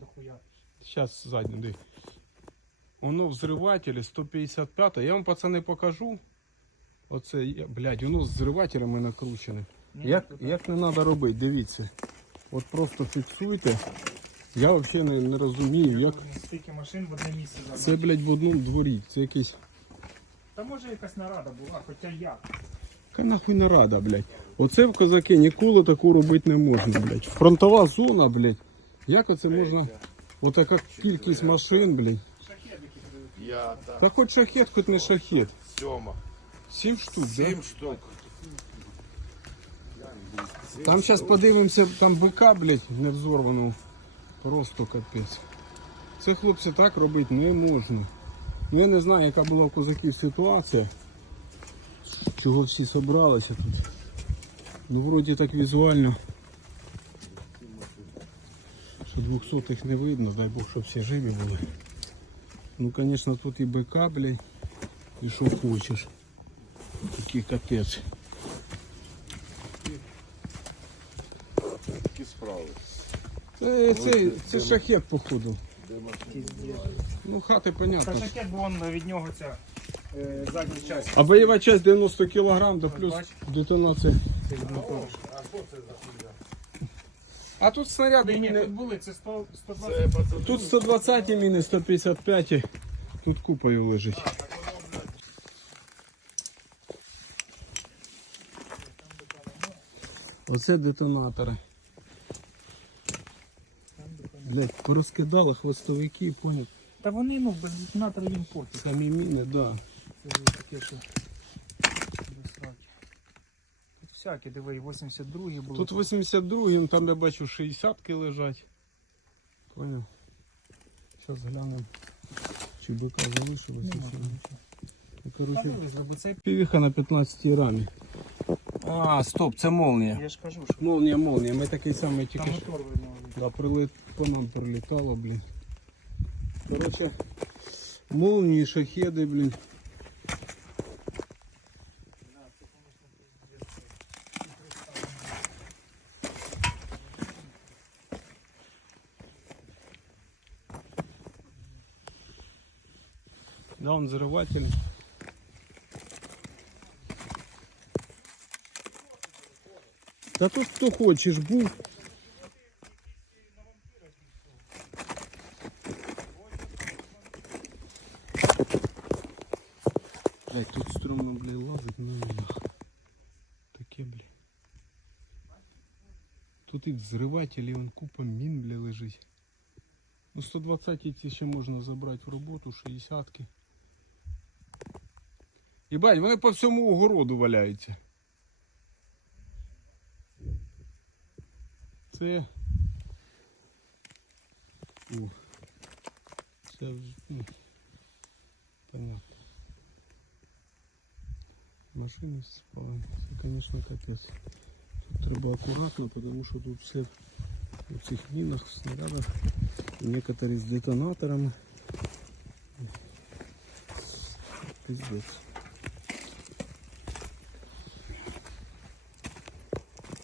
дохуя. Зараз задню ди. Воно взривателі 155. Я вам пацани покажу. Оце, блядь, воно з взривателями накручене. Ні, Як, як не треба робити, дивіться. От просто фіксуйте. Я взагалі не, не розумію, як. Стільки машин в одне місце загнати. Це, блядь, в одному дворі. Це якийсь. Та може якась нарада була, хоча як. Яка нахуй нарада, блядь. Оце в козаки ніколи таку робити не можна, блядь. Фронтова зона, блядь. Як оце можна? Отака кількість машин, блядь. Я так. Та хоч шахет, хоч не шахет. Сьома. Сім штук, да? Сім штук. Там зараз подивимося, там бика, блядь, не взорваного. Просто капець. Це хлопці так робити не можна. Ну я не знаю, яка була в козаків ситуація. Чого всі зібралися тут. Ну вроді так візуально. Що двохсотих не видно, дай Бог, щоб всі живі були. Ну звісно тут і бика, блядь, і що хочеш. Такий капець. Які справи. Це, це, це шахет, походу. Ну, хати Та понятно. жакет, бо вон від нього ця е, задня часть. А бойова часть 90 кг, да плюс детонація. Це від мотора. А тут снаряди Ні, ні, міни. тут були, це 100, 120. Тут 120 міни, 155. Тут купою лежить. Оце детонатори. Блять, порозкидали хвостовики, поняв. Та вони, ну, без детонатора їм пофіг. Самі міни, да. Це таке, що... всякі, диви, 82-гі були. Тут 82 там я бачу 60-ки лежать. Понял? Зараз глянемо. Чи бика залишилося. Там. Ну, бо це... півіха на 15 рамі. А, стоп, це молнія. Я ж кажу, що Молнія, молнія. Ми такий самий тільки мотор. Да, прилет, по нам прилітало, блін. Коротше, молнії, шахеди, блін. Да, он взрыватель. Да тут хто хочеш був. Блять, тут стрёмно, блядь, лазить на нах. Таке, блядь. Тут і взривателі, вон купа мін, бля, лежить. Ну 120 ці ще можна забрати в роботу, 60-ки. Єбать, вони по всьому огороду валяються. Це. О. Це вже, ну, понятно. Машини спали. Це, звісно, капець. Тут треба акуратно, тому що тут все у цих мінах, снарядах, некоторі з детонаторами. Пиздец.